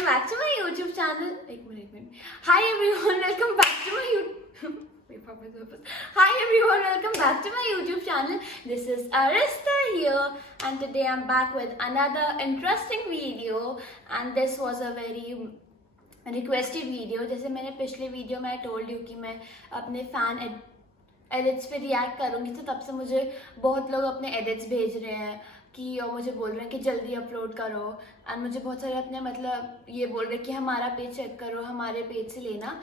welcome back to my YouTube channel. एक minute. Hi everyone, welcome back to my YouTube. Hi everyone, welcome back to my YouTube channel. This is Arista here, and today I'm back with another interesting video. And this was a very requested video. जैसे मैंने पिछले video में told you कि मैं अपने fan edits पे react करूँगी, तो तब से मुझे बहुत लोग अपने एडिट्स भेज रहे हैं कि और मुझे बोल रहे हैं कि जल्दी अपलोड करो. एंड मुझे बहुत सारे अपने मतलब ये बोल रहे हैं कि हमारा पेज चेक करो, हमारे पेज से लेना.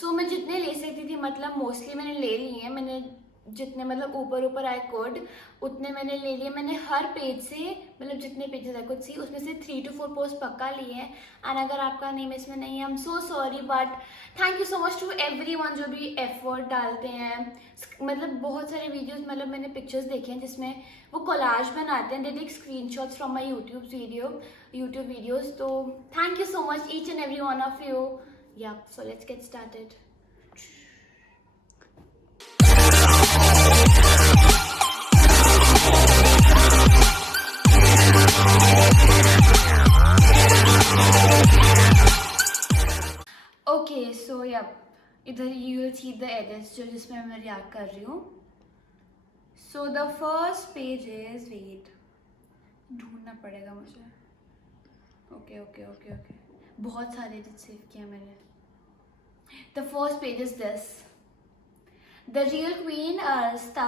सो मैं जितने ले सकती थी मतलब मोस्टली मैंने ले लिए हैं. मैंने जितने मतलब ऊपर आए कोड उतने मैंने ले लिए. मैंने हर पेज से मतलब जितने पेजेस आई कुड सी उसमें से 3 to 4 पोस्ट पक्का लिए हैं. एंड अगर आपका नेम इसमें नहीं है, I am so sorry, but thank you so much to everyone जो भी एफर्ट डालते हैं. मतलब बहुत सारे वीडियोस मतलब मैंने पिक्चर्स देखे हैं जिसमें वो कोलाज बनाते हैं, they take screenshots from my YouTube videos. तो thank you so much each and every one of you. Yeah so let's get started. Okay so yeah इधर you will see the edits जो जिसमें मैं react कर रही हूँ. So the first page is wait, ढूंढना पड़ेगा मुझे. ओके ओके ओके ओके बहुत सारे एडिट्स सेव किया मैंने. The first page is this, the real queen अर्स्ता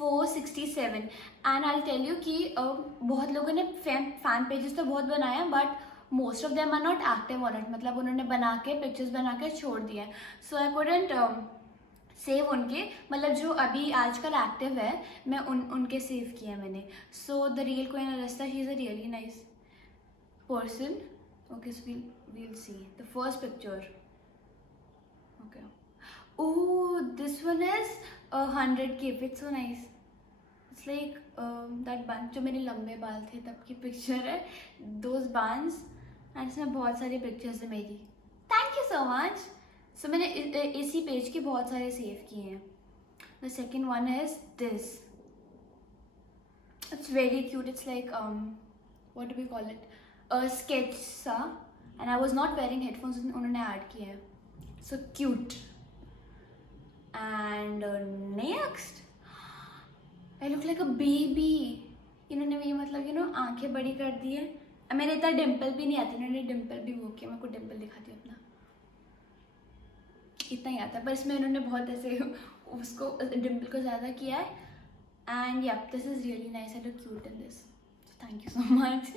467. एंड आई टेल यू कि बहुत लोगों ने फैन पेजेस तो बहुत बनाए but most of them are not active on it. मतलब उन्होंने बना के पिक्चर्स बना के छोड़ दिए. सो आई कुडंट सेव उनके, मतलब जो अभी आजकल एक्टिव है मैं उनके सेव किए मैंने. सो द रियल क्वीन अर्स्ता, she is a really nice person. Okay so we'll see the first picture. Okay. Oh, this one is 100K. It's so nice. It's like that bun जो मेरे लंबे बाल थे तब की पिक्चर है. Those buns. And इसमें बहुत सारी पिक्चर्स है मेरी. Thank you so much. So मैंने इसी पेज के बहुत सारे सेव किए हैं. The second one is this. It's very cute. It's like what do we call it, sketch सा. And I was not wearing headphones, उन्होंने ऐड किया है. So cute. And next, I look like a baby. इन्होंने मेरी मतलब you know आंखें बड़ी कर दी है. मैंने इतना डिम्पल भी नहीं आता, इन्होंने डिम्पल भी वो किया. मैं को डिम्पल दिखाती हूँ अपना, इतना ही आता है, पर इसमें इन्होंने बहुत ऐसे उसको डिम्पल को ज़्यादा किया है. एंड या this is really nice. I look cute in this. Thank you so much.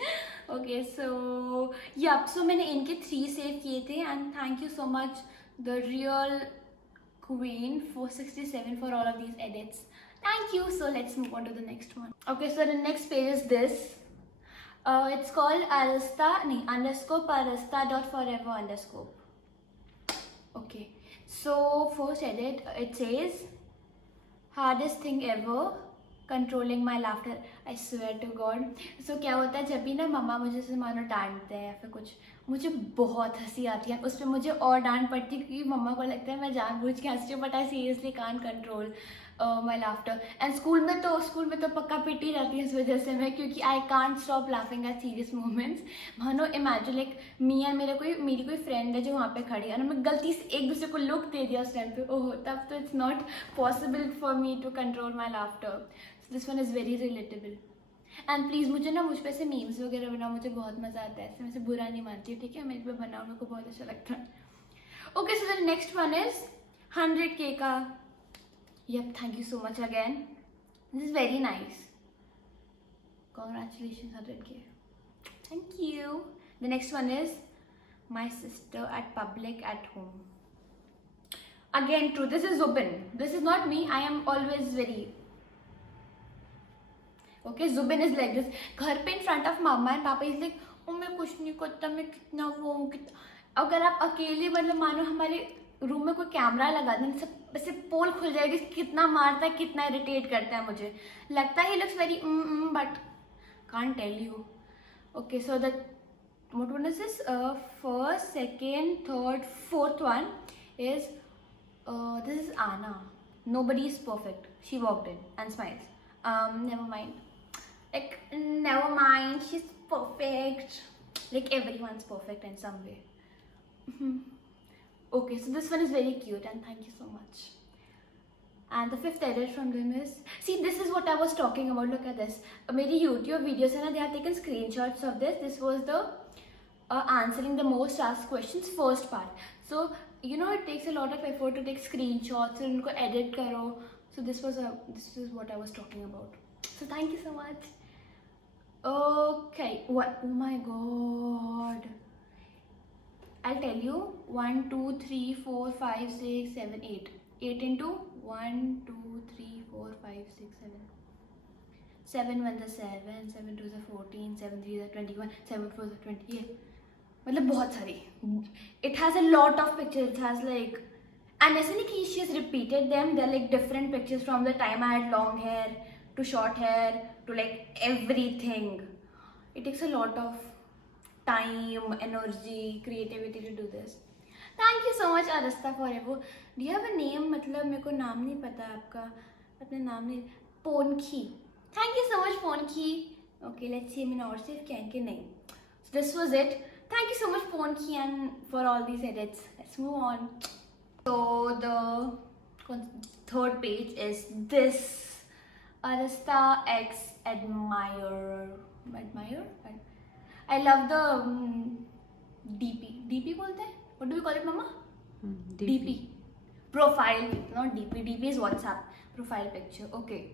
Okay so या सो मैंने इनके 3 सेव किए थे. And thank you so much the real queen 467 for all of these edits. Thank you. So let's move on to the next one. Okay, so the next page is this. It's called Arista, underscope Arista .forever underscope. Okay. So first edit, it says hardest thing ever, controlling my laughter. I swear to God. So क्या होता है जब भी ना मम्मा मुझे से मानो डांटते हैं या फिर कुछ, मुझे बहुत हंसी आती है. उस पर मुझे और डांट पड़ती है क्योंकि मम्मा को लगता है मैं जानबूझ के हंसती हूँ, but I seriously can't control my laughter. And school में तो पक्का पिटी रहती है इस वजह से मैं, क्योंकि I can't stop laughing at serious moments. मानो इमेजिन लाइक मी एंड मेरी कोई फ्रेंड है जो वहाँ पे खड़ी है और मैं गलती से एक दूसरे को लुक दे दिया उस टाइम पे. ओह, तब तो it's not possible for me to control my laughter. So this one is very relatable. And please मुझे ना मुझ पे से मीम्स वगैरह बनाओ, मुझे बहुत मज़ा आता है. ऐसे मैं से बुरा नहीं मानती हूँ, ठीक है. मेरे पे बनाओ, मेरे को बहुत अच्छा लगता है. Okay so the next one is 100K का. Yep, thank you so much again. This is very nice. Congratulations 100K. Thank you. The next one is my sister at public at home. Again true. This is Zubin. This is not me. I am always very okay. Zubin is like this. घर पे in front of mama and papa is like, oh मैं कुछ नहीं करता, मैं कितना वो कितना. अगर आप अकेले मतलब मानो हमारे रूम में कोई कैमरा लगा दें, सब ऐसे पोल खुल जाएगी कितना मारता है, कितना इरिटेट करता है. मुझे लगता है he looks very but can't tell you. Okay so the what one is this? First, second, third, fourth one is this is Anna. Nobody is perfect. She walked in and smiles. Never mind. Like never mind. She's perfect. Like everyone's perfect in some way. Okay, so this one is very cute and thank you so much. And the fifth edit from them is, see, this is what I was talking about. Look at this. मेरी YouTube videos है ना, they have taken screenshots of this. This was the answering the most asked questions first part. So you know it takes a lot of effort to take screenshots and उनको edit करो. So this is what I was talking about. So thank you so much. Okay, what? Oh my god. I'll tell you. 1, 2, 3, 4, 5, 6, 7, 8. 8 into 1, 2, 3, 4, 5, 6, 7. 7 1 the 7, 7 2 the 14, 7 3 the 21, 7 4 the 28. मतलब बहुत सारी. It has a lot of pictures. It has like, and ऐसे नहीं कि she has repeated them. They're like different pictures from the time I had long hair to short hair to like everything. It takes a lot of time, energy, creativity to do this. Thank you so much Arasta Forever. Do you have a name? मतलब मेरे को नाम नहीं पता आपका. अपने नाम नहीं. Ponki. Thank you so much Ponki. Okay, let's see मैंने और सेव किया कि नहीं. So this was it. Thank you so much Ponki and for all these edits. Let's move on. So the third page is this. Arasta X Admire. I love the DP. DP बोलते हैं? What do we call it, Mama? DP. Profile picture, not DP. DP is WhatsApp profile picture. Okay.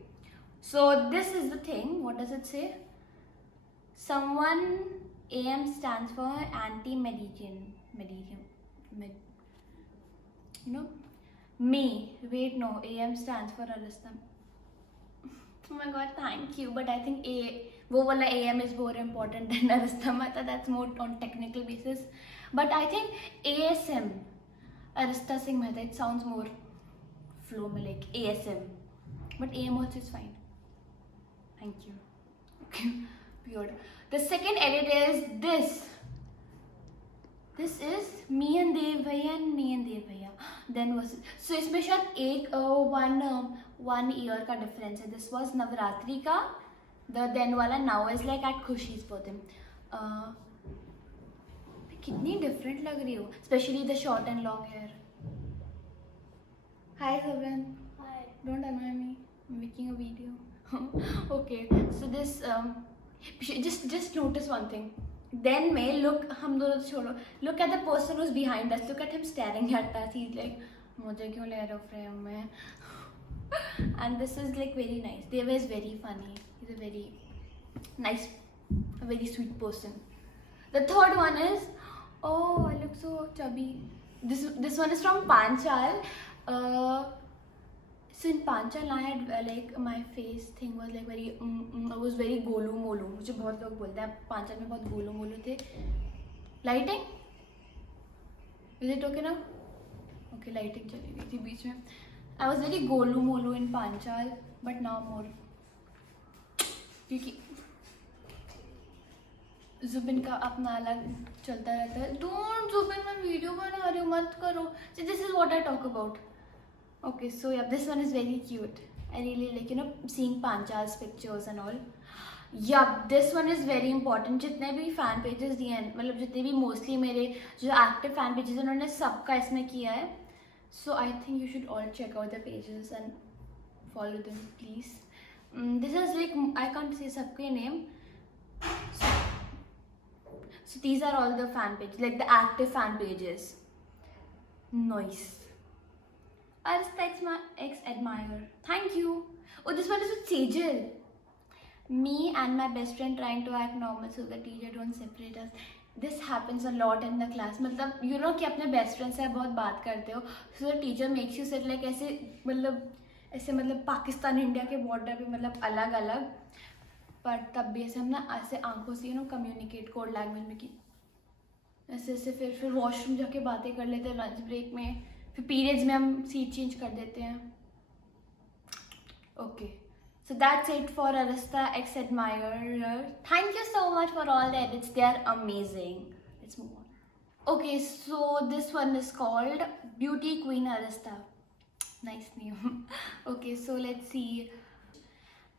So this is the thing. What does it say? Someone AM stands for anti-meridian. You know? Me. Wait, no. AM stands for Arasta. Oh my god, thank you. But I think वो वाला AM is more important than Arasta Mata. That's more on technical basis. But I think ASM, Arasta Singh Mehta, it sounds more flow में like ASM. But AM also is fine. Thank you. Okay, weird. The second edit is this. This is me and Dev Bhaiya. Then was so इसमें शायद एक one year का difference है. This was Navratri का. The then वाला now is like at Khushi's birthday. कितनी different लग रही हो, especially the short and long hair. Hi Saban. Hi. Don't annoy me. I'm making a video. Okay. So this just notice one thing. Then may look हम दोनों तो छोड़ो. Look at the person who's behind us. Look at him staring at us. He's like मुझे क्यों ले रहे हो frame में? And this is like very nice. Deva is very funny. He's a very nice, a very sweet person. The third one is, oh, I look so chubby. This one is from Panchal. So in Panchal, I had like my face thing was like very, I was very golu molu. मुझे बहुत लोग बोलते हैं Panchal में बहुत गोलू मोलू थे. Lighting? Is it okay now? Okay, lighting चली गई थी बीच में. I was very golu molu in Panchal, but now more. क्योंकि जुबिन का अपना अलग चलता रहता है. Don't जुबिन, मैं वीडियो बना रही हूँ, मत करो. So this is what I talk about. Okay, so yeah, this one is very cute. I really like, you know, seeing Panchal's pictures and all. Yeah, this one is very important. जितने भी fan pages दिए हैं, मतलब जितने भी mostly मेरे जो active fan pages हैं, उन्होंने सबका इसमें किया है. So I think you should all check out the pages and follow them, please. This is like, I can't say सबके name. So these are all the fan pages, like the active fan pages. Nice. Arasta X Admire. Thank you. Oh, this one is with Sejal. Me and my best friend trying to act normal so the teacher don't separate us. This happens a lot in the class. मतलब you know कि अपने best friend से बहुत बात करते हो, so the teacher makes you sit like ऐसे मतलब पाकिस्तान इंडिया के border पे मतलब अलग अलग, पर तब भी ऐसे हम ना ऐसे आंखों से communicate code language में कि ऐसे फिर washroom जाके बातें कर लेते हैं lunch break में, फिर periods में हम seat change कर देते हैं. Okay. So that's it for Arasta X Admirer. Thank you so much for all the edits. They are amazing. Let's move on. Okay, so this one is called Beauty Queen Arasta. Nice name. Okay, so let's see.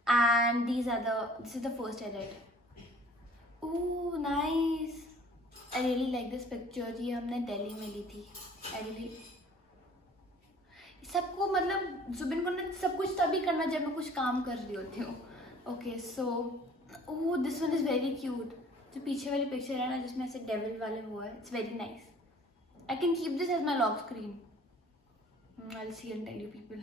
And this is the first edit. Ooh, nice. Really like this picture. ये हमने दिल्ली में ली थी. I really सबको मतलब जुबिन को ना सब कुछ तभी करना जब मैं कुछ काम कर रही होती हूँ. Okay so oh this one is very cute. जो पीछे वाली पिक्चर है ना जिसमें ऐसे डेविल वाले वो है, it's very nice. I can keep this as my lock screen. I will see and tell you people.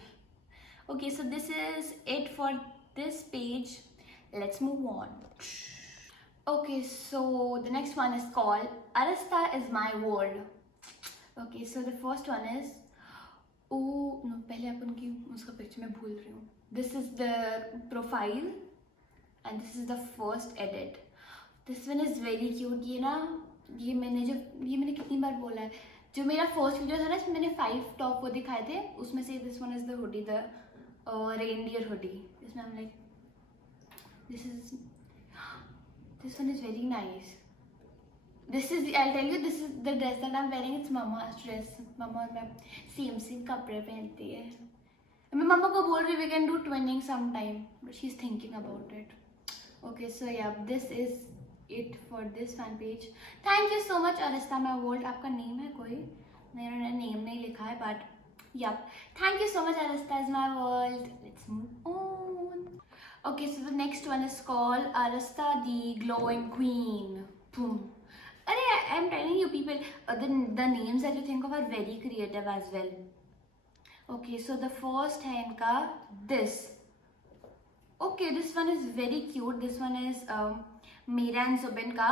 Okay, so this is it for this page. Let's move on. Okay, so the next one is called Arasta is my world. Okay, so the first one is oh no, पहले अपन की उसका picture मैं भूल रही हूँ. This is the profile and this is the first edit. This one is very cute. ये मैंने कितनी बार बोला है. जो मेरा फर्स्ट वीडियो था ना इसमें मैंने 5 टॉप वो दिखाए थे, उसमें से this one is the hoodie, the reindeer hoodie. इसमें I'm like this one is very nice. I'll tell you, this is the dress that I'm wearing. It's mama's dress. मम्मा और मैं सेम कपड़े पहनती है. मैं मम्मा को बोल रही we can do twinning sometime, but she's thinking about it. Okay, so yeah, this is it for this fan page. Thank you so much Arista my world. आपका नेम है कोई? मैंने नेम नहीं लिखा है, but yep, thank you so much Arista is my world. Let's move on. Okay, so the next one is called Arista the glowing queen. Boom. I'm telling you people, the names that you think of are very creative as well. Okay, so the first है इनका this. Okay, this one is very cute. This one is Meera and Zubin ka.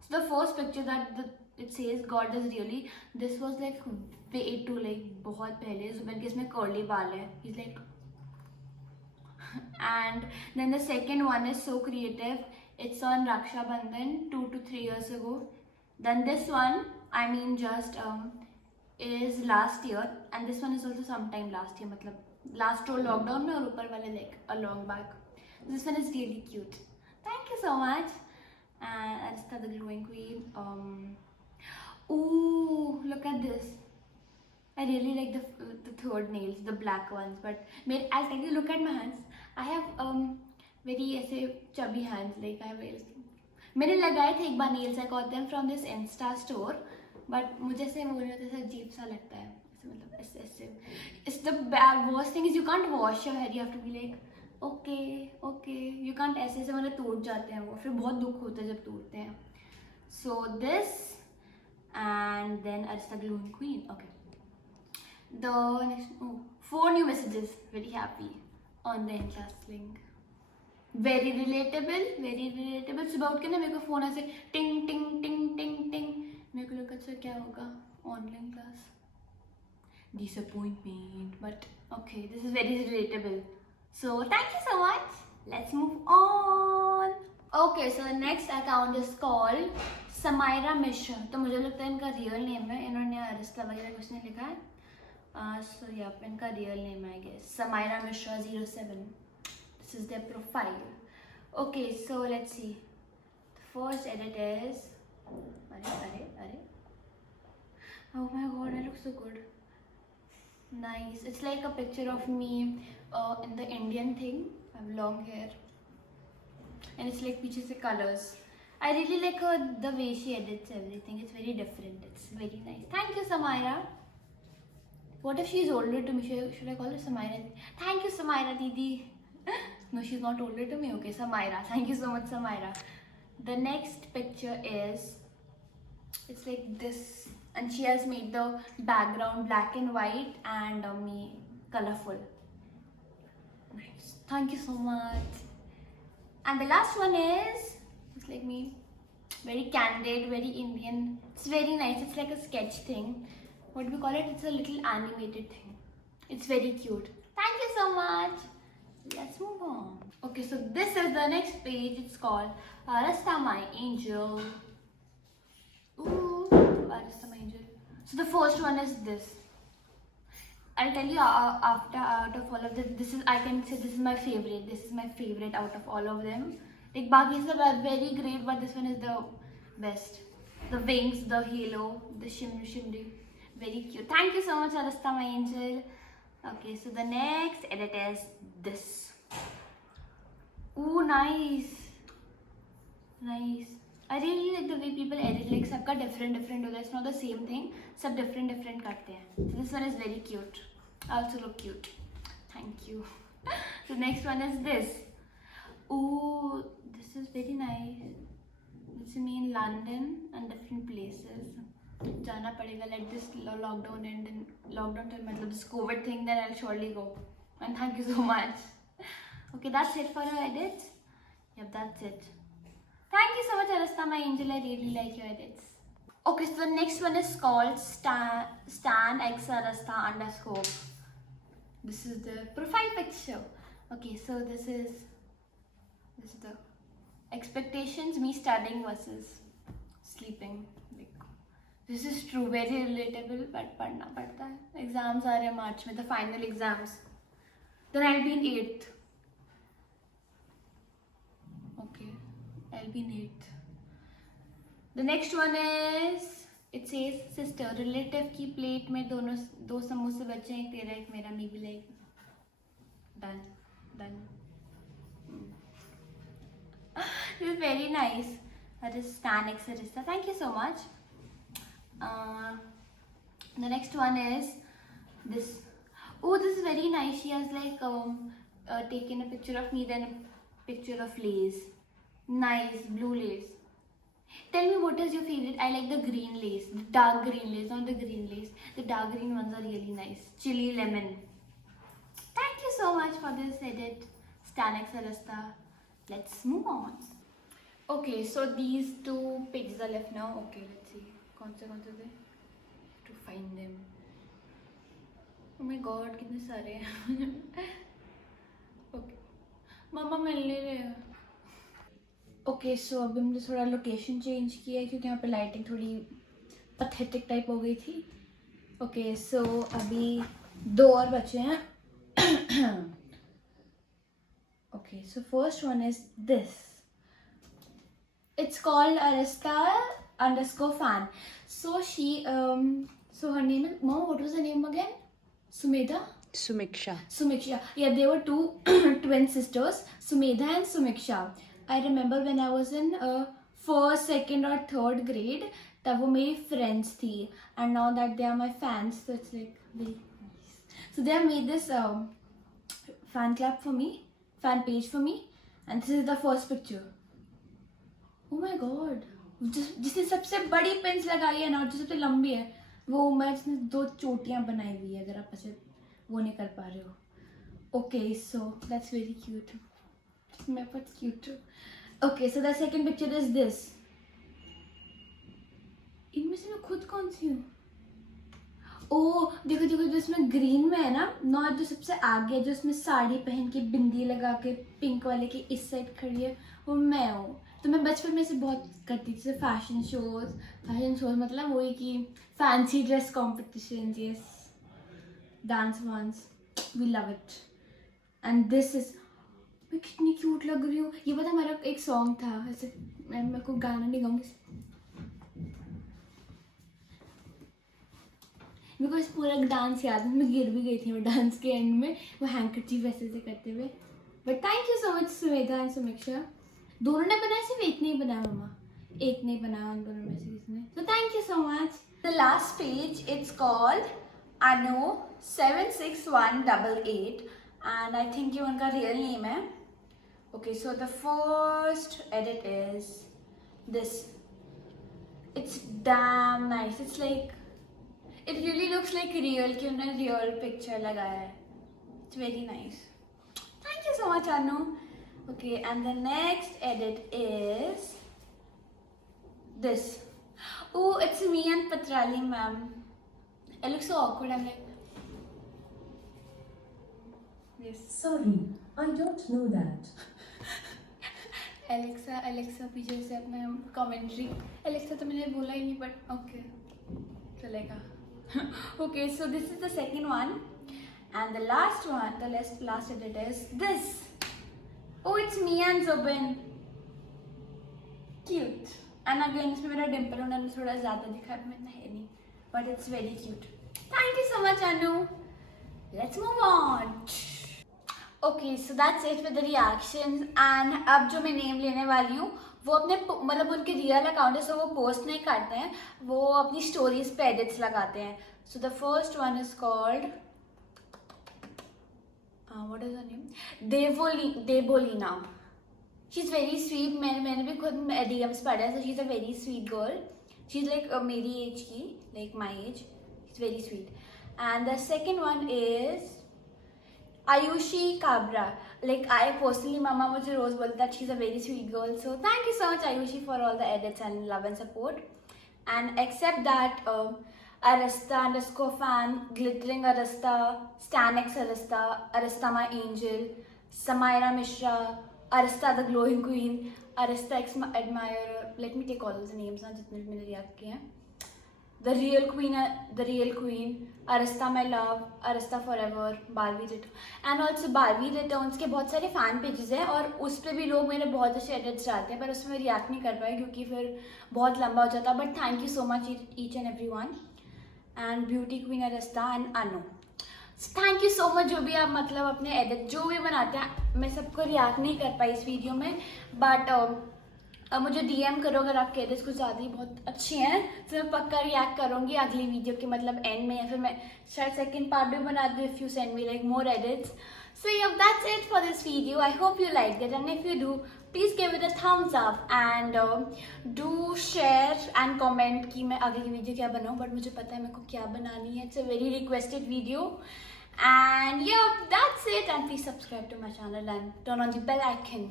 So the first picture that it says God is really, this was like way too like बहुत पहले. Zubin के इसमें curly बाल है. He's like and then the second one is so creative. It's on Raksha Bandhan 2 to 3 years ago. Then this one, I mean just is last year, and this one is also sometime last year, मतलब last to lockdown में, और ऊपर वाले like a long back. This one is really cute. Thank you so much. And Arista the glowing queen. Ooh, look at this. I really like the third nails, the black ones. But I'll tell you, look at my hands. I have very ऐसे chubby hands. Like I have मैंने लगाए थे एक बार nails. I got them from this Insta store. But मुझे ऐसे वो नहीं होता, ऐसा अजीब सा लगता है. ऐसे मतलब ऐसे. It's the worst thing is you can't wash your hair. You have to be like okay. You can't ऐसे मतलब टूट जाते हैं वो. फिर बहुत दुख होता है जब टूटते हैं. So this and then Arista glowing queen. Okay. The next 4 new messages. Very happy on the in-class link. Very relatable. सुबह उठ के ना मेरे को फोन ऐसे टिंग टिंग. मेरे को लगा अच्छा क्या होगा online class. Disappointment, but okay, this is very relatable. So thank you so much. Let's move on. Okay, so the next account is called Samaira Mishra. तो मुझे लगता है इनका रियल नेम है. इन्होंने Arista वगैरह कुछ नहीं लिखा है. So yeah, इनका रियल नेम है I guess. Samaira Mishra 07. This is their profile. Okay, so let's see. The first edit is Are. Oh my god, I look so good. Nice. It's like a picture of me in the Indian thing. I have long hair. And it's like peaches colors. I really like the way she edits everything. It's very different. It's very nice. Thank you, Samaira. What if she's older to me? Should I call her Samaira? Thank you, Samaira Didi. No, she's not older to me. Okay, Samaira. Thank you so much, Samaira. The next picture is, it's like this, and she has made the background black and white and me colorful. Nice. Thank you so much. And the last one is, it's like me, very candid, very Indian. It's very nice. It's like a sketch thing. What do we call it? It's a little animated thing. It's very cute. Thank you so much. Let's move on. Okay, so this is the next page. It's called Arista my angel. Ooh, Arista my angel. So the first one is this. I'll tell you out of all of this is, I can say this is my favorite. This is my favorite out of all of them. Like baaki are very great, but this one is the best. The wings, the halo, the shimmery. Very cute. Thank you so much, Arista my angel. Okay, so the next edit is this. Ooh, nice. I really like the way people edit like सब सबका different different होता है, it's not the same thing, सब different different करते हैं. This one is very cute, also look cute. Thank you. So next one is this. Oh, this is very nice. This is me in London and different places. जाना पड़ेगा, let this lockdown end, and lockdown time मतलब this COVID thing, then I'll surely go. And thank you so much. Okay, that's it for our edits. Yep, that's it. Thank you so much, Arasta, my angel. I really like your edits. Okay, so the next one is called Stan X Arasta _ This is the profile picture. Okay, so this is the expectations, me studying versus sleeping. Like, this is true, very relatable, but पढ़ना पड़ता है. Exams आ रहे हैं March में, the final exams. Then I'll be in 8th. Okay, I'll be in 8th. The next one is, it says sister, relative की plate में दो समोसे बचे हैं, एक तेरा एक मेरा. Me be like done. This is very nice. That is Stan X Arista. Thank you so much. The next one is this. Oh, this is very nice. She has like taken a picture of me, then a picture of lace. Nice blue lace. Tell me, what is your favorite? I like the green lace, the dark green lace, not the green lace. The dark green ones are really nice. Chili lemon. Thank you so much for this edit, Stan X Arista. Let's move on. Okay, so these 2 pages are left now. Okay, let's see. कौन से थे? To find them. Oh my God, कितने सारे हैं. Okay, मामा मिल नहीं रहे. Okay, so अभी हमने थोड़ा लोकेशन चेंज किया है क्योंकि यहाँ पे लाइटिंग थोड़ी पैथेटिक टाइप हो गई थी. Okay, so अभी 2 और बचे हैं. Okay, so first one is this. It's called Arista _ fan. So she, so her name is, Mom, what was her name again? Sumedha? Sumiksha. Yeah, they were 2 twin sisters, Sumedha and Sumiksha. I remember when I was in 1st, 2nd or 3rd grade, तब वो मेरी friends थी. And now that they are my fans, so it's like very nice. So they have made this fan page for me, and this is the first picture. Oh my God, जिसने सबसे बड़ी pins लगाई है ना और जो सबसे लंबी है वो मैं, जिसने 2 चोटियां बनाई हुई है, अगर आप ऐसे वो नहीं कर पा रहे हो. Okay, so that's very cute. मैं बहुत cute हूँ. Okay, so the second picture is this. इनमें से मैं खुद कौन सी हूँ? ओह देखो जो इसमें ग्रीन में है ना, नॉट जो सबसे आगे, जो इसमें साड़ी पहन के बिंदी लगा के पिंक वाले की इस साइड खड़ी है, वो मैं हूँ. तो मैं बचपन में से बहुत करती थी फैशन शोज मतलब वही कि fancy dress competition, yes, dance वांस, we love it. And this is, मैं कितनी क्यूट लग रही हूँ. ये पता हमारा एक सॉन्ग था ऐसे, मैं को गाना नहीं गाऊंगी, मेरे को इस पूरा डांस याद है. मैं गिर भी गई थी वो डांस के एंड में, वो हैंकरचीफ वैसे से करते हुए. But thank you so much Sumedha and Sumiksha. दोनों ने बनाया, सिर्फ एक नहीं बनाया मम्मा, एक नहीं बनाया उन दोनों में से किसने. So thank you so much. The last page, it's called Anu 76188 and I think ये उनका रियल नेम है. Okay, so the first edit is this. It's damn nice. It's like, it really looks like real कि उन्होंने real picture लगाया है. It's very nice. Thank you so much, Anu. Okay, and the next edit is this. Oh, it's me and Patrali ma'am. It looks so awkward. I'm like, yes. Sorry, I don't know that. Alexa पीछे से अपना commentary. Alexa तो मैंने बोला ही नहीं, but okay, चलेगा. Okay, so this is the second one, and the last one, the last edit is this. Oh, it's me and Zubin. Cute. And again, इसमें मेरा dimple उन्होंने थोड़ा ज़्यादा दिखा है, मैंने है नहीं, but it's very cute. Thank you so much, Anu. Let's move on. Okay, so that's it with the reactions. And अब जो मैं name लेने वाली हूँ वो अपने मतलब उनके रियल अकाउंट है, सो वो पोस्ट नहीं करते हैं, वो अपनी स्टोरीज पे एडिट्स लगाते हैं. सो the first one is called what is her name, Devoleena. She is very sweet. मैंने भी खुद DMs पढ़ा है. So she is a very sweet girl. She is like मेरी एज की, like my age. She is very sweet. And the second one is Ayushi Kabra. Like I personally, Mama मुझे रोज बोलता that she's a very sweet girl. So thank you so much Ayushi for all the edits and love and support. And except that, Arista underscore fan, glittering Arista, Stanex Arista, Arista my angel, Samaira Mishra, Arista the glowing queen, Arista ex admirer. Let me take all of the names ना जितने भी मैंने react किए हैं. The real queen, Arista my love, Arista forever, Balvi Ditto. And also Balvi Returns के बहुत सारे fan pages हैं और उस पर भी लोग मेरे बहुत अच्छे एडिट्स डालते हैं, पर उसमें मैं रिएक्ट नहीं कर पाई क्योंकि फिर बहुत लंबा हो जाता. But thank you so much each and every one. And beauty queen Arista and Anu. Thank you so much. जो भी आप मतलब अपने एडिट जो भी बनाते हैं, मैं सबको रिएक्ट नहीं कर पाई इस वीडियो में, बट अब मुझे DM करो अगर आपके एडिट्स कुछ ज़्यादा ही बहुत अच्छी हैं, तो मैं पक्का रिएक्ट करूँगी अगली वीडियो के मतलब एंड में, या फिर मैं शायद सेकंड पार्ट भी बना दूँ if you send me like more edits. So yeah, that's it for this video. I hope you liked it, and if you do, please give it a thumbs up and do share and comment कि मैं अगली video क्या बनाऊँ. But मुझे पता है मेरे को क्या बनानी है. It's a very requested video. And yeah, that's it. And please subscribe to my channel and turn on the bell icon.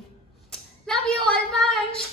Love you all. Bye.